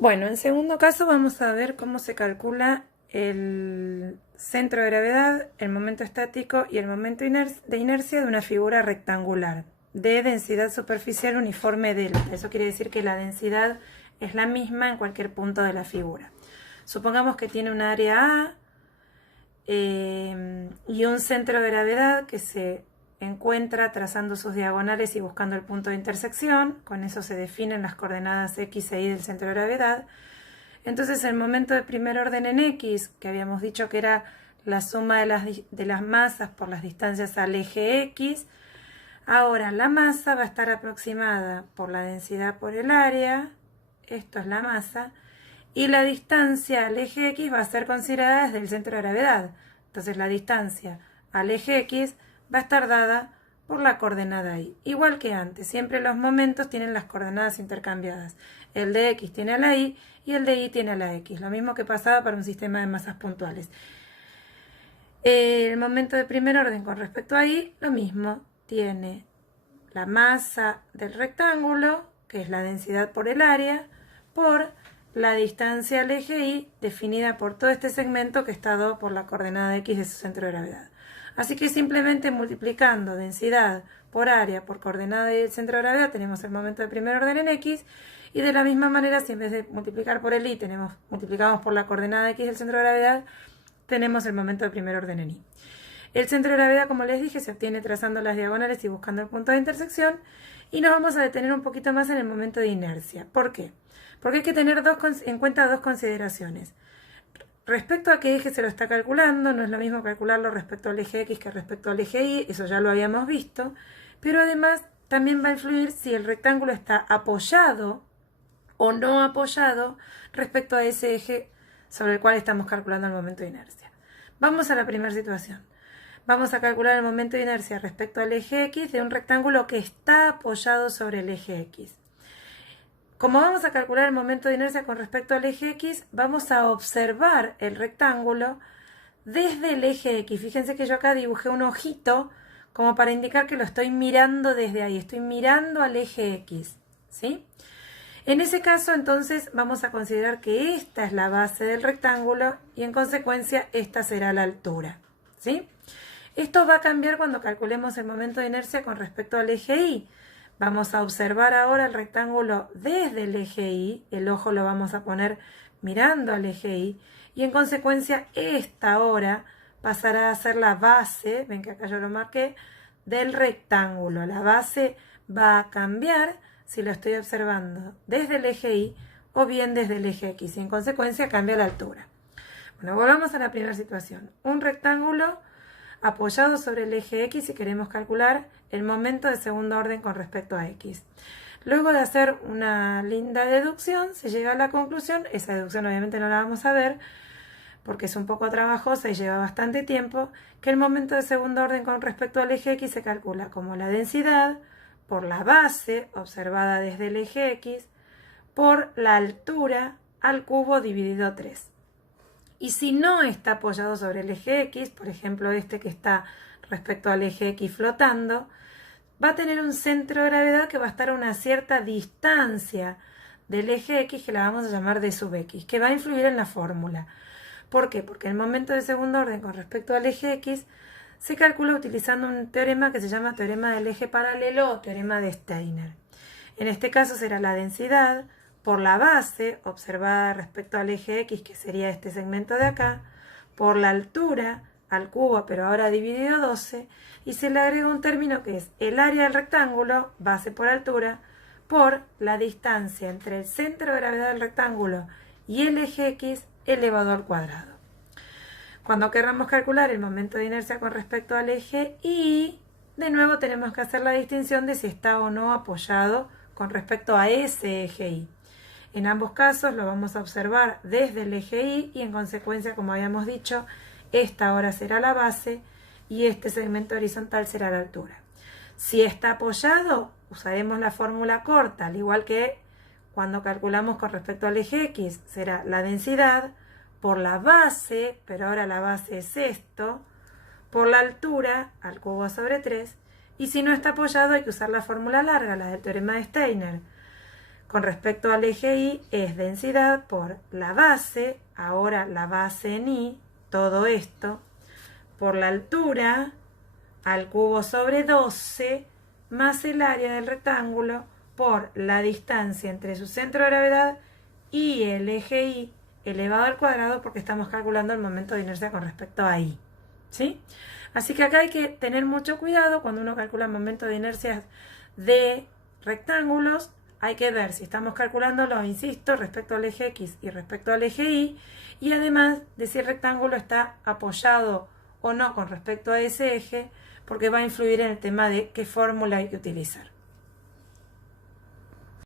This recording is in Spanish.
Bueno, en segundo caso vamos a ver cómo se calcula el centro de gravedad, el momento estático y el momento de inercia de una figura rectangular de densidad superficial uniforme delta. Eso quiere decir que la densidad es la misma en cualquier punto de la figura. Supongamos que tiene un área A y un centro de gravedad que se encuentra trazando sus diagonales y buscando el punto de intersección. Con eso se definen las coordenadas X e Y del centro de gravedad. Entonces el momento de primer orden en X, que habíamos dicho que era la suma de las masas por las distancias al eje X, ahora la masa va a estar aproximada por la densidad por el área, esto es la masa, y la distancia al eje X va a ser considerada desde el centro de gravedad. Entonces la distancia al eje X va a estar dada por la coordenada Y. Igual que antes, siempre los momentos tienen las coordenadas intercambiadas. El de X tiene a la Y y el de Y tiene a la X. Lo mismo que pasaba para un sistema de masas puntuales. El momento de primer orden con respecto a Y, lo mismo. Tiene la masa del rectángulo, que es la densidad por el área, por la distancia al eje Y, definida por todo este segmento que está dado por la coordenada X de su centro de gravedad. Así que simplemente multiplicando densidad por área por coordenada y el centro de gravedad tenemos el momento de primer orden en X, y de la misma manera, si en vez de multiplicar por el Y multiplicamos por la coordenada X del centro de gravedad, tenemos el momento de primer orden en Y. El centro de gravedad, como les dije, se obtiene trazando las diagonales y buscando el punto de intersección, y nos vamos a detener un poquito más en el momento de inercia. ¿Por qué? Porque hay que tener en cuenta dos consideraciones. Respecto a qué eje se lo está calculando, no es lo mismo calcularlo respecto al eje X que respecto al eje Y, eso ya lo habíamos visto, pero además también va a influir si el rectángulo está apoyado o no apoyado respecto a ese eje sobre el cual estamos calculando el momento de inercia. Vamos a la primera situación. Vamos a calcular el momento de inercia respecto al eje X de un rectángulo que está apoyado sobre el eje X. Como vamos a calcular el momento de inercia con respecto al eje X, vamos a observar el rectángulo desde el eje X. Fíjense que yo acá dibujé un ojito como para indicar que lo estoy mirando desde ahí. Estoy mirando al eje X, ¿sí? En ese caso, entonces, vamos a considerar que esta es la base del rectángulo y, en consecuencia, esta será la altura, ¿sí? Esto va a cambiar cuando calculemos el momento de inercia con respecto al eje Y. Vamos a observar ahora el rectángulo desde el eje Y, el ojo lo vamos a poner mirando al eje Y, y en consecuencia esta ahora pasará a ser la base, ven que acá yo lo marqué, del rectángulo. La base va a cambiar si lo estoy observando desde el eje Y o bien desde el eje X, y en consecuencia cambia la altura. Bueno, volvamos a la primera situación. Un rectángulo apoyado sobre el eje X y queremos calcular el momento de segundo orden con respecto a X. Luego de hacer una linda deducción, se llega a la conclusión, esa deducción obviamente no la vamos a ver porque es un poco trabajosa y lleva bastante tiempo, que el momento de segundo orden con respecto al eje X se calcula como la densidad por la base observada desde el eje X por la altura al cubo dividido 3. Y si no está apoyado sobre el eje X, por ejemplo este que está respecto al eje X flotando, va a tener un centro de gravedad que va a estar a una cierta distancia del eje X, que la vamos a llamar d sub X, que va a influir en la fórmula. ¿Por qué? Porque el momento de segundo orden con respecto al eje X se calcula utilizando un teorema que se llama teorema del eje paralelo o teorema de Steiner. En este caso será la densidad por la base observada respecto al eje X, que sería este segmento de acá, por la altura al cubo, pero ahora dividido 12, y se le agrega un término que es el área del rectángulo, base por altura, por la distancia entre el centro de gravedad del rectángulo y el eje X elevado al cuadrado. Cuando queramos calcular el momento de inercia con respecto al eje Y, de nuevo tenemos que hacer la distinción de si está o no apoyado con respecto a ese eje Y. En ambos casos lo vamos a observar desde el eje Y y en consecuencia, como habíamos dicho, esta ahora será la base y este segmento horizontal será la altura. Si está apoyado, usaremos la fórmula corta, al igual que cuando calculamos con respecto al eje X, será la densidad por la base, pero ahora la base es esto, por la altura al cubo sobre 3, y si no está apoyado hay que usar la fórmula larga, la del teorema de Steiner. con respecto al eje Y es densidad por la base, ahora la base en Y, todo esto, por la altura al cubo sobre 12, más el área del rectángulo por la distancia entre su centro de gravedad y el eje Y elevado al cuadrado, porque estamos calculando el momento de inercia con respecto a Y. ¿Sí? Así que acá hay que tener mucho cuidado cuando uno calcula el momento de inercia de rectángulos. Hay que ver si estamos calculándolo, insisto, respecto al eje X y respecto al eje Y, y además de si el rectángulo está apoyado o no con respecto a ese eje, porque va a influir en el tema de qué fórmula hay que utilizar.